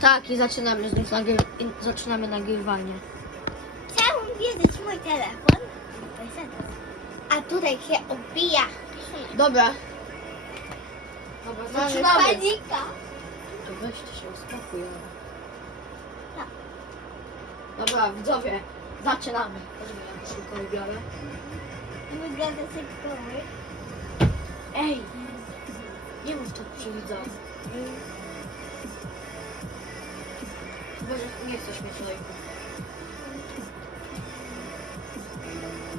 Tak, i zaczynamy znów nagry... i zaczynamy nagrywanie. Chciałam wiedzieć mój telefon. To jest teraz. A tutaj się obija. Dobra. Dobra, zaczynamy. panika. To weźcie się, uspokój. Tak. Dobra, widzowie, zaczynamy. Ja szybko. Wygląda sektory. Ej! Nie mów tak przy widzach. Nie chcesz mieć lajków.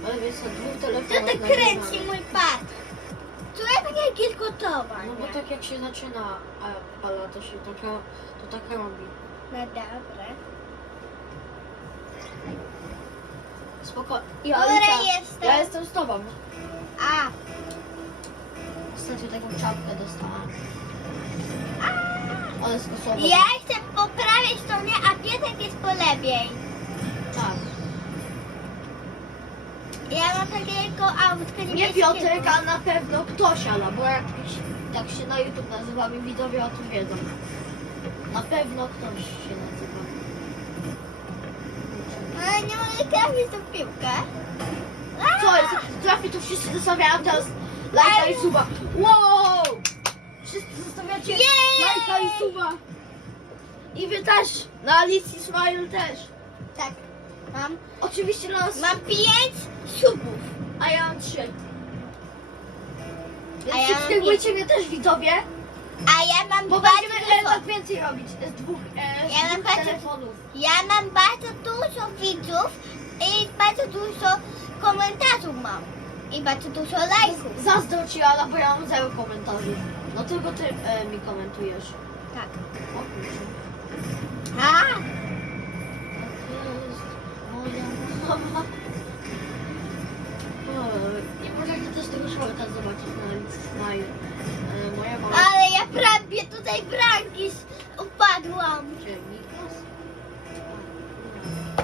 Ale wiesz co, dwóch Co telefonów to nagrywamy. kręci mój pad? Tu jest takie gotowanie. No bo tak jak się zaczyna a- ala, to się taka, to tak robi. No dobra. Spoko. I Dobra, jestem. ja jestem z tobą. A, Ostatnio taką czapkę dostałam. Stosowną. ja chcę poprawić to mnie, a Piotrek jest po lewej. Tak. Ja mam takiego autka Nie niebieskiego. Piotrek, a na pewno ktoś, ale bo jak, jak się na YouTube nazywamy, widzowie o tym wiedzą. Na pewno ktoś się nazywa. Ale nie mogę trafić w piłkę. Co jest? Trafi to wszyscy zostawiają teraz lajka i suba. Wow! Jej! lajka i suba. I wy też. Na Alicji Smile też. Tak, mam. Oczywiście na nas, Mam pięć subów. a ja mam trzy. Więc A ja mam subskrybujcie mnie też widzowie, A ja mam bo bardzo będziemy e, tak dużo. więcej robić z dwóch, e, Ja z mam dwóch bardzo- telefonów. Ja mam bardzo dużo widzów i bardzo dużo komentarzy mam. I bardzo dużo lajków. Zazdroć Ala, bo ja mam zero komentarzy. No tylko ty e, mi komentujesz. Tak. O kurczę. A, To jest moja mama. O, Nie możecie też tego szorta zobaczyć na Smile. E, moja mama. ale ja prawie tutaj bramki s- upadłam. Czy Niklas? A,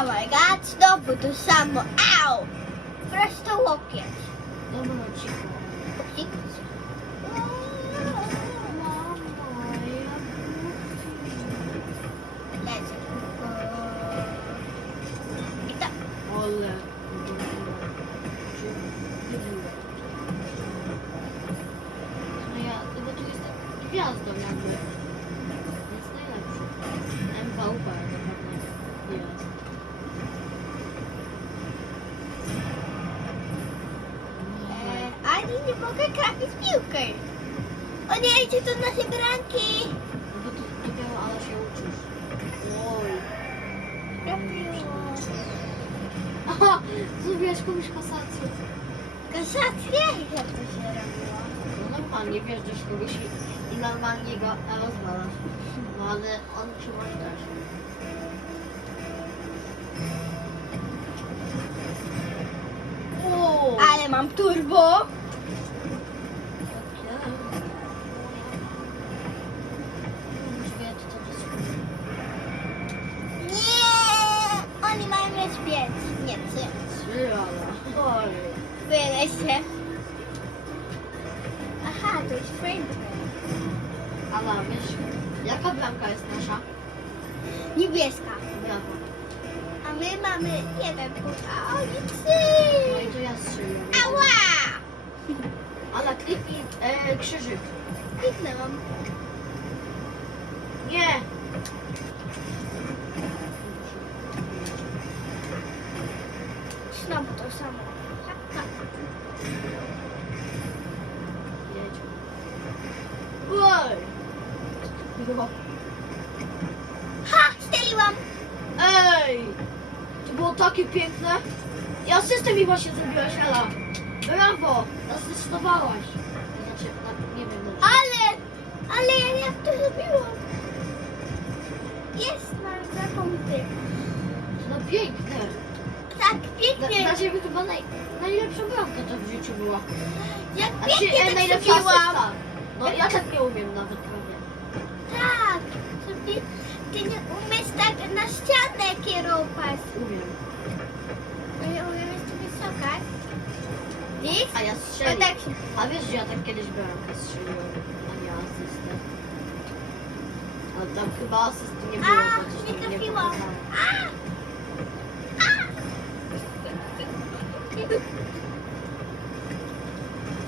Oh my god, znowu to samo. Au! Prosto łokieć. Dobra, cicho. Uciekać. Zrobiłaś komuś kasację. Kasację? Jak to się robiło? No normalnie wjeżdżasz kogoś i, i normalnie go rozwalasz. No ale on trzymasz też. Ale mam turbo. Brawo. A my mamy jeden punkt, a oni No trzy. i to ja strzeliłem. Ała! Ale kliknij e, krzyżyk. Kliknęłam. Nie! Asystę mi właśnie zrobiłaś, Ela. Brawo! Asystowałaś. Znaczy, na, nie wiem, no. Ale! Ale ja jak to zrobiłam? Jest na zakąty. No piękne. Tak, Dla, pięknie. dla ciebie chyba naj, najlepsza bramka to w życiu była. Jak pięknie e, to najlepsza zrobiłam. asysta? No ja tak nie umiem nawet prawie. Tak. To pie- ty nie umiesz tak na ścianę kierować. Umiem. No nie umiesz tu wysokać. Nic? A ja No strzeliłem. tak, A wiesz, że ja tak kiedyś bramkę strzeliłem, a nie asystę. Ale tam chyba asysty nie było, A, bo coś nie tam nie trafiłam. pokazało. A! A!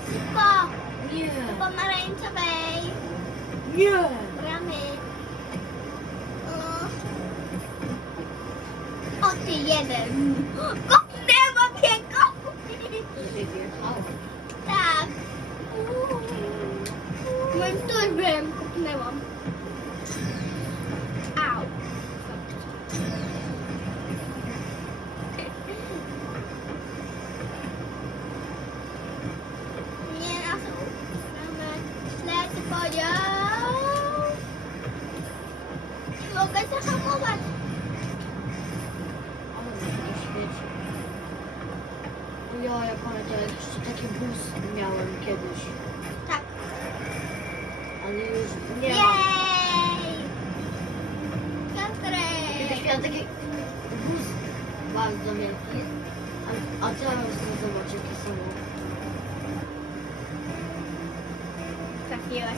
Szybko, Nie, do Instagram.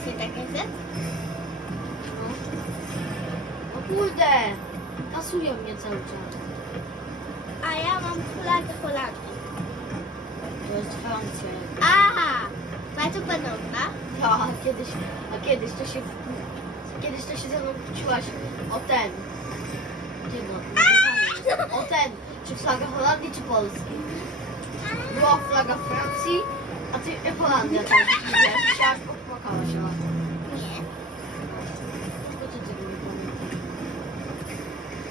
Się taka rzecz? No. no kurde, kasują mnie cały czas. A ja mam flagę Holandii. To jest Francja. Aha! Bardzo podobna. No, a kiedyś, a kiedyś to się, kiedyś to się ze mną kłóciłaś o ten. Gdzie no? O ten. Czy flaga Holandii, czy Polski? Była flaga Francji, a ty Holandia. Wiesz, chciałaś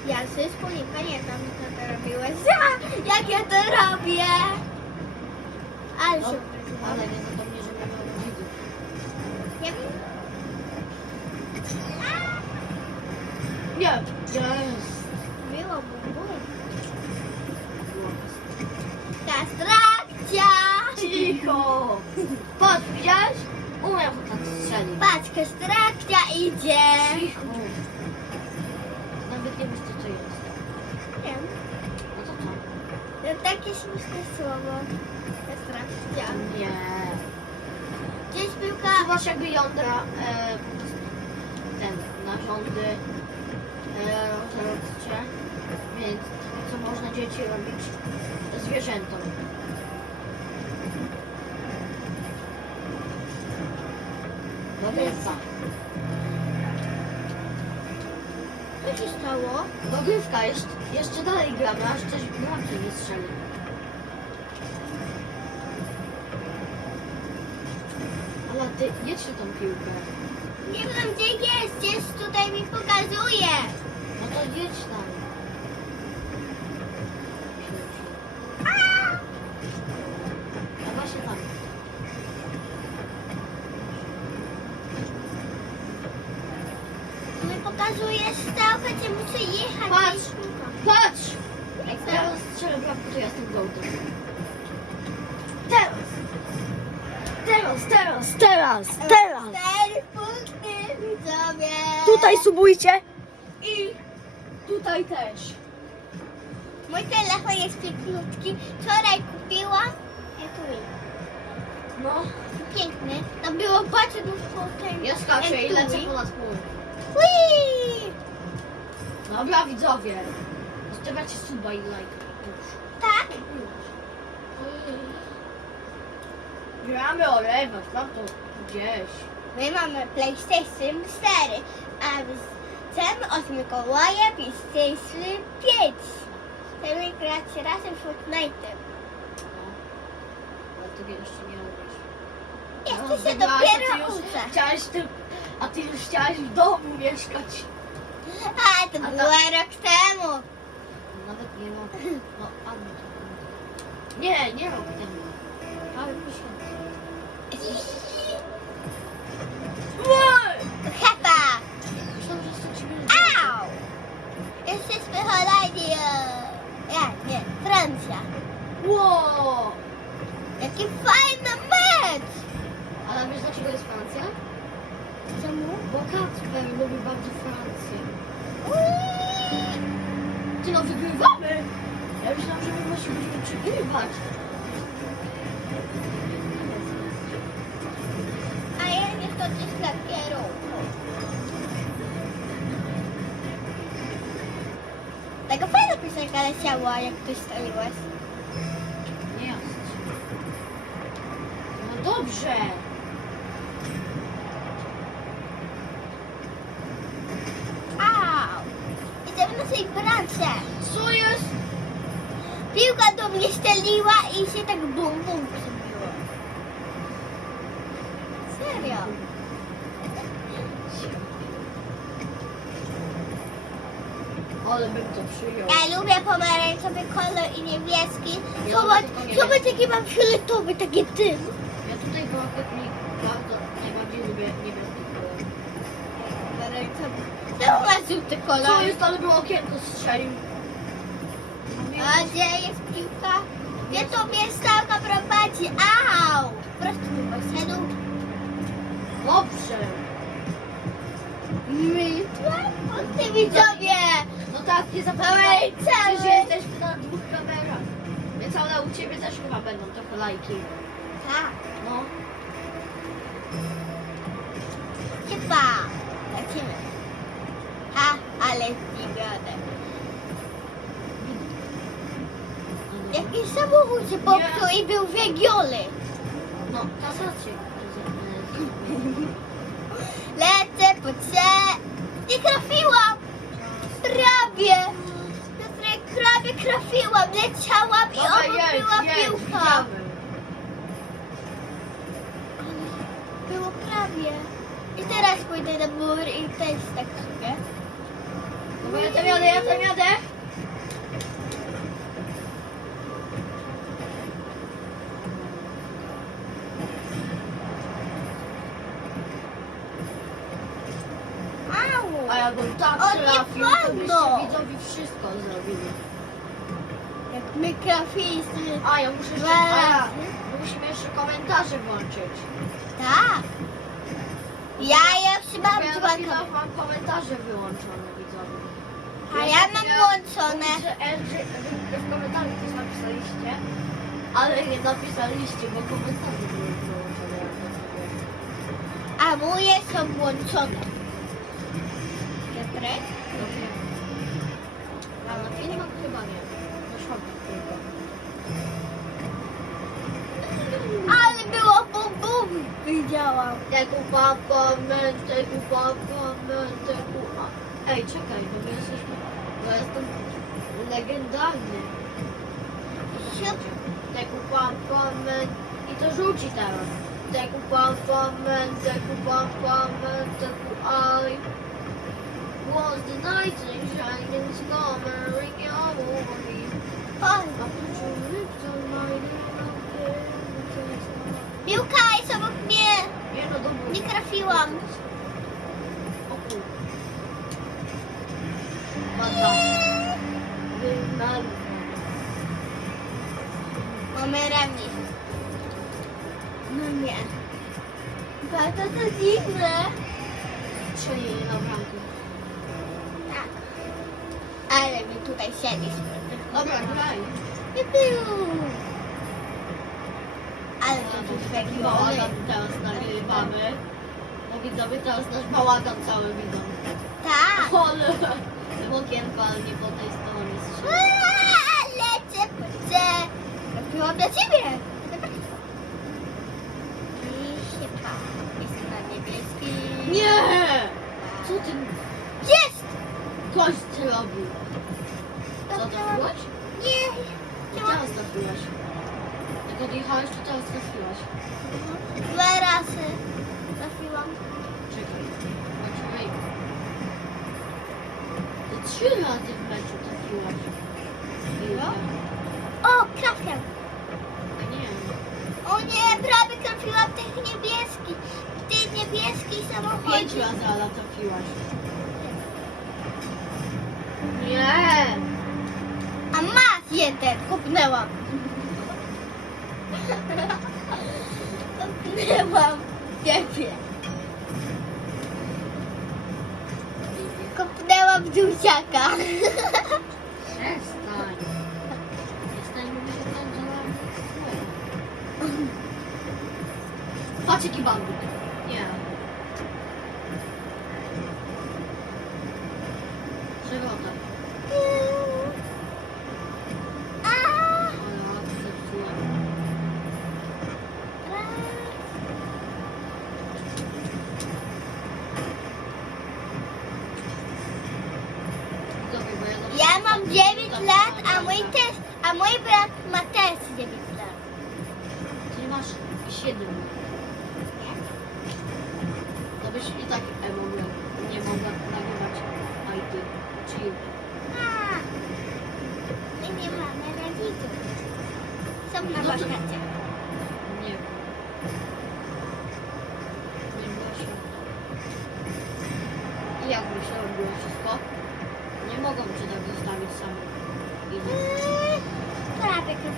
Ja wszystko nie pamiętam, co to robiłeś. Jak ja to robię! Ale super. ale nie zapomnij, że nie mamy widzów. Ja wiem. Nie, jest. Było bum bum. Kastrakcja! Cicho! Patrz, widziałeś? Umiem strzelić. Patrz, kastrakcja idzie. Cicho. Nawet nie wiesz, co to jest. Wiem. No to co? No takie śmieszne słowo. Kastrakcja. Nie. Gdzieś piłka. Zobacz jakby jądra, e, ten, narządy e, rozrodcze, więc co można dzieci robić zwierzętom. Stało? Dogrywka, jeszcze, jeszcze dalej gramy, aż coś bramki nie strzeli. Ale ty, jedź na tą piłkę. Nie wiem gdzie jest, gdzieś tutaj mi pokazuje. No to jedź tam. Piękny. Tam było bardzo dużo ten. ja skaczę i lecę ponad pół. Ui! Dobra, widzowie. Zostawiacie suba i lajka. Tak? Gramy o rewanż, mam to gdzieś. My mamy PlayStation 4, a chcemy od Mikołaja PlayStation 5. Chcemy grać razem w Fortnite. No. Ale ty jeszcze nie umiesz. Jeszcze się wygrałaś, a ty dopiero już uczę. Chciałaś ty, a ty już chciałaś w domu mieszkać. A, to było rok temu. Nawet nie ma. No, Anna. Nie, nie rok temu. Ale miesiąc. Idziemy na tej brancie. Co jest? Piłka do mnie strzeliła i się tak bum bum przybiło. Serio. Ale bym to przyjął. Ja lubię pomarańczowy kolor i niebieski. Zobacz, zobacz jaki mam fioletowy, taki dym. Masz żółty Co kolor? jest, ale było okienko strzelił. A gdzie jest piłka? Gdzie to mnie stałka prowadzi? Au! Prosto do basenu. Dobrze. Mytła? O ty widzowie! No tak, nie zapomnij, Pomarańczowy. że jesteś na dwóch kamerach. Więc ale u ciebie też chyba będą trochę lajki. Tak, No. chyba. Lecimy. Ha, ale zdziwione. Jakiś samochód się popsuł i był wiegiony. No, kasację. Lecę po C. Nie trafiłam! Prawie! Piotrek, prawie trafiłam. Leciałam i Dobra, obok jedź, była jedź, piłka. idziemy. Było prawie. I teraz pójdę na mur i też tak sobie. No bo ja tam jadę, ja tam jadę. A ja bym tak nie trafił, to byście widzowie wszystko zrobili. Jak my trafiliśmy. A ja muszę jeszcze, a ja, musimy jeszcze komentarze włączyć. Tak. Ja już mam ja dwa na chwilę kom- mam komentarze wyłączone widzowie. A ja mam włączone. W komentarzach coś napisaliście, ale nie napisaliście, bo komentarze były wyłączone. A moje są włączone. Piotrek? No wiem. A na filmach chyba nie. Na szopach tylko. Ale było bum bum. Widziałam. Teku papa, teku papa, men, teku a... Ej, czekaj, bo my jesteśmy... Bo jestem legendarny. Siup. Teku papa, men... I to rzuci teraz. Teku papa, men, teku papa, men, teku aj. Was the night and shining summer in your memory. Oj. I put your lips on and I'll get Piłka jest obok mnie. Nie no, dobra. Nie trafiłam. Mamy remis. No nie. Bardzo to dziwne. Strzelili na bramkę. Tak. Ale my tutaj siedliśmy. Dobra, graj. Juhu. Ale to tu Taki bałagan teraz nagrywamy. No widzowie, teraz nasz bałagan cały widzą. Tak. Ale... Okienko, ale nie po tej stronie Lecę C. Trafiłam dla ciebie. I siepka. Jestem na niebieski. Nie! Co ty... Jest! Ktoś ty robił. Co trafiłaś? Nie. I teraz trafiłaś. Jak odjechałeś, to teraz trafiłaś. Dwa razy trafiłam. Czekaj. Poczekaj. To trzy razy w meczu trafiłaś. No. O, trafiam. A nie. O nie, prawie trafiłam tych niebieskich. Tych niebieskich Pięć razy ale trafiłaś. Nie! A masz jeden, kupnęłam. kupnęłam ciebie. 就下岗。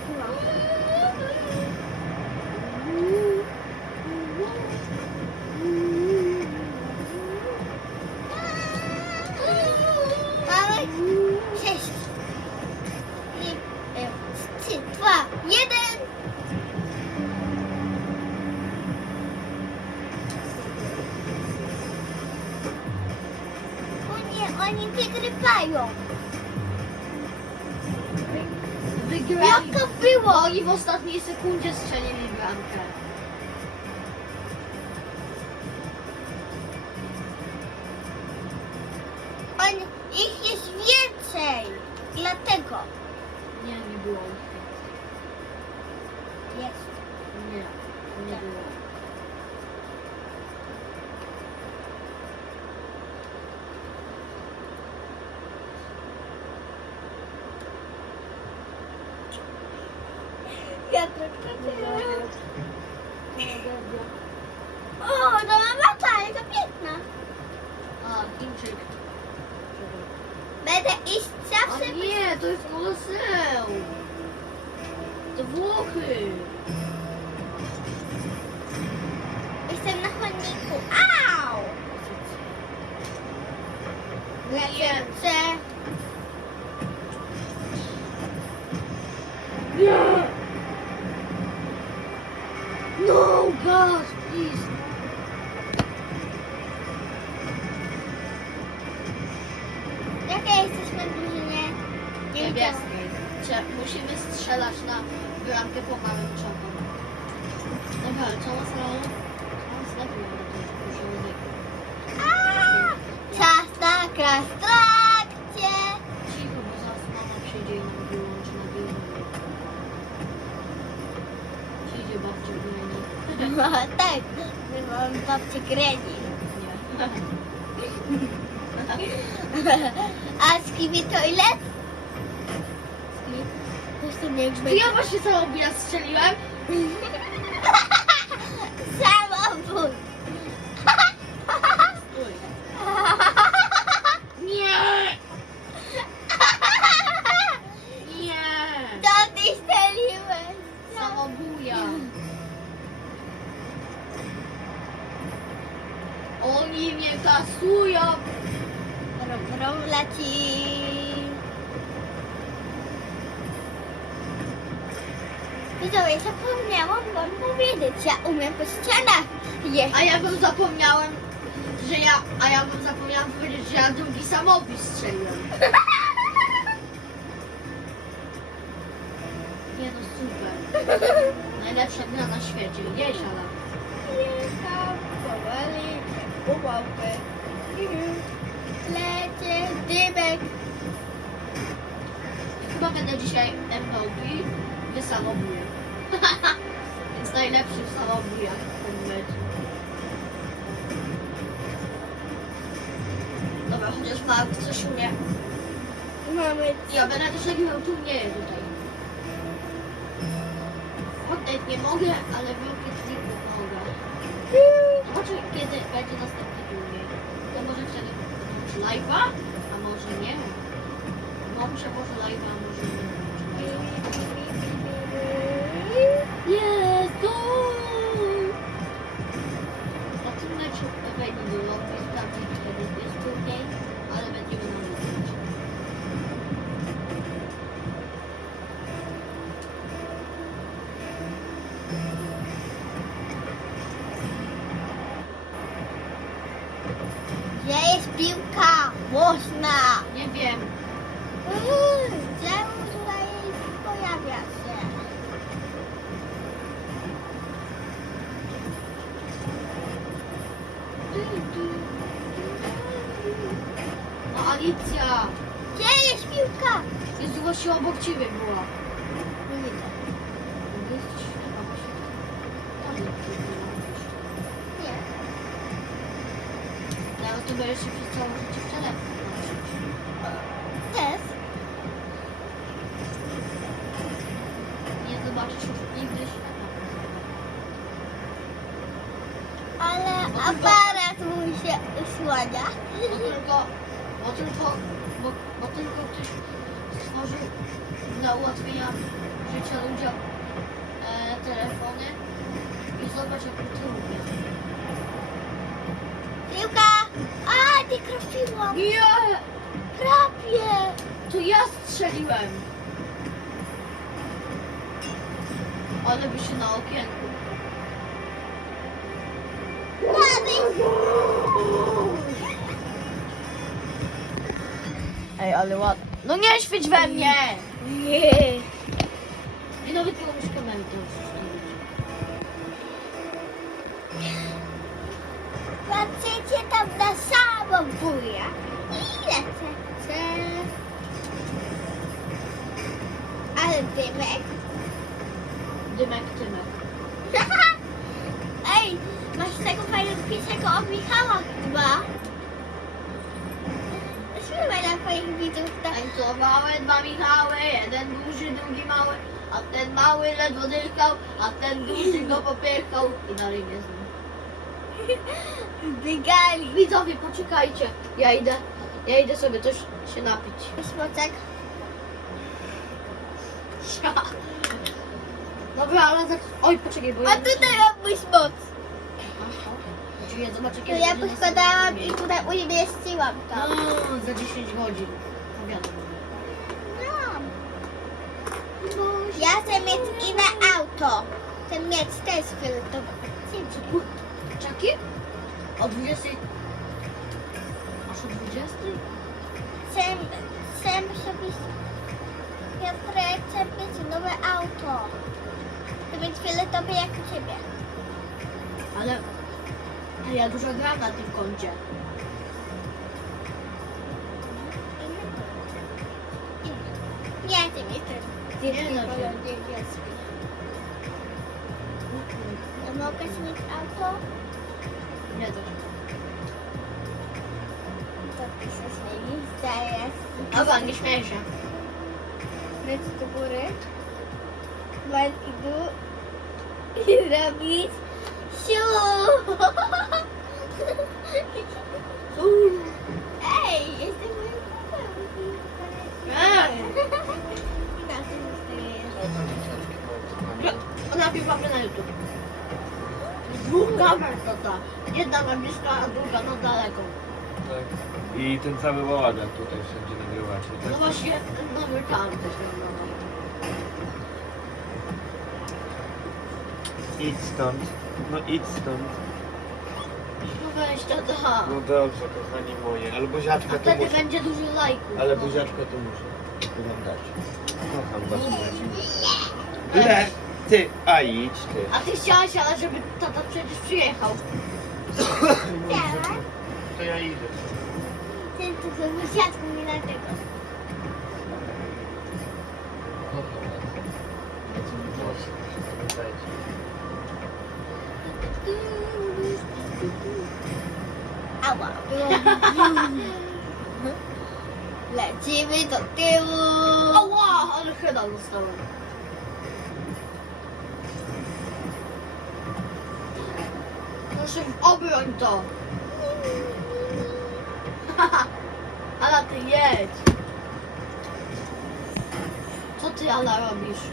Prawie kupiła. Sekundzie strzelili bramkę. On, ich jest więcej. Dlatego Nie, nie było ich. jest. Nie, nie było. Ja O, to ma mapa, to piękna. A, Chińczyk. Będę iść A zawsze. nie, to jest Koloseum. To Włochy. Musimy strzelać na bramkę pomarańczową. Dobra, ale co nas robi? Co nas robi? Musimy zejść. A! Czas na krastrakcie. Cicho, bo zaraz mama przyjdzie i nam wyłączy na biurze. Przyjdzie babcia Granny. No tak, my mamy babcię Greni. Nie. A z kimi toilet? Zresztą nie To ja właśnie całą bilet strzeliłem. Widzowie, zapomniałam wam powiedzieć, ja umiem po ścianach jeździć. A ja bym zapomniałem, że ja, a ja bym zapomniałam powiedzieć, że ja drugi samobój strzeliłem. Nie no super. Najlepsza gra na świecie. Jeźdź, ale. Jechał powoli, ułapy. Lecie dymek. Chyba będę dzisiaj MVP, wy Więc najlepszy w samobójach w tym meczu. Dobra, chociaż Mark coś umie. Mamy Ja będę też nagrywał turnieje tutaj. Fortnite nie mogę, ale w Rocket League mogę. Zobaczę kiedy będzie następny turniej. To może wtedy włączy live'a, a może nie. Włączę może live'a, a może nie live'a. Gdzie jest piłka? Można! Nie wiem. Uuu, Czemu tutaj pojawia się? No Alicja! Gdzie jest piłka? Jest właśnie obok ciebie była. Aparat mój się usłania. Bo tylko, bo tylko, bo, bo tylko ktoś stworzył dla ułatwienia życia ludziom e, telefony i zobacz jak trudnie. Piłka! A, nie trafiłam. Nie! Prawie. To ja strzeliłem! Ale by się na okienku. Ej, ale ładnie. No nie świeć we mnie! Nie. I nawet nie umiesz kamery to Patrzycie tam na samą górę. I lecę. Chcę. Ale. Dymek, drugi mały, a ten mały ledwo dyrkał, a ten duży go popychał i dalej nie znam. Dygali. Widzowie, poczekajcie, ja idę, ja idę sobie coś się napić. Smoczek. Dobra, ale tak, oj, poczekaj, bo A ja... tutaj mam mój smoc. Czyli ja zobaczę, To kiedy ja będzie poskładałam następny i dzień. tutaj umieściłam to. A, za 10 godzin. Powiadam. No. Ja chcę mieć inne auto. Chcę mieć też fioletowe. Czaki? O 20... Aż o 20? Chcę, chcę sobie... Piotrek, chcę mieć nowe auto. Chcę mieć fioletowe jak u ciebie. Ale... A ja dużo gram na tym koncie. Ten. Nie, no, kolor niebieski. Ja mogę mieć auto? Nie, to... To piszę zmieni. Zaraz. Dobra, nie śmiej się. Leć do góry. Mal i dół. I robić siu. Ej, jestem moim Ej! No, Najpierw mamy na YouTube. Z dwóch kamer to ta. Jedna na blisko, a druga na daleko. Tak. I ten cały bałagan tutaj wszędzie nagrywacie. No Tak? właśnie, nowy kanał też wygląda. Idź stąd. No idź stąd. No weź tata. No dobrze, kochani moje. Ale buziaczka A to wtedy muszę. będzie dużo lajków. Ale no. buziaczka to muszę. Oglądać. Kocham was. Le, ty, a idź ty. A ty chciałaś, ale żeby tata przecież przyjechał. To ja idę. Ty tu to wysiadku mi na tego. Kocham was. Pamiętajcie. Ała. Lecimy do tyłu. Ała, ale chyba dostałem. Proszę obroń to. Ala, ty jedź. Co ty, Ala, robisz?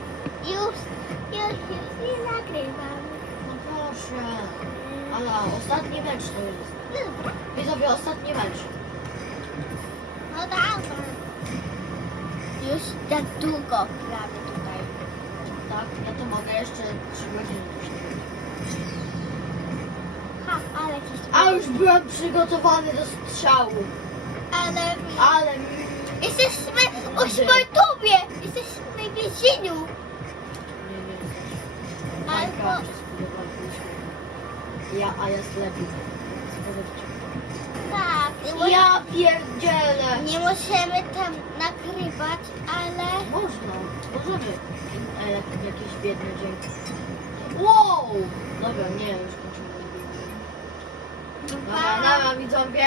Już, już, już nie nagrywam. No proszę. Ala, ostatni mecz to jest. Widzowie, ostatni mecz. No dobra. Już tak długo gramy tutaj. Tak, ja to mogę jeszcze 3 godziny później. Ha, ale ci A już byłem przygotowany do strzału. Ale Ale... jesteśmy o sportowie. Jesteśmy w więzieniu. Nie, nie. Albo- Minecraft spróbowaliśmy. Ja, a jest lepiej. Tak. Nie, Ja pierdzielę. nie możemy tam nagrywać, ale możemy e, jakieś biedne dzięki. Wow! Dobra, nie, już kończymy. Dobra, dobra widzowie.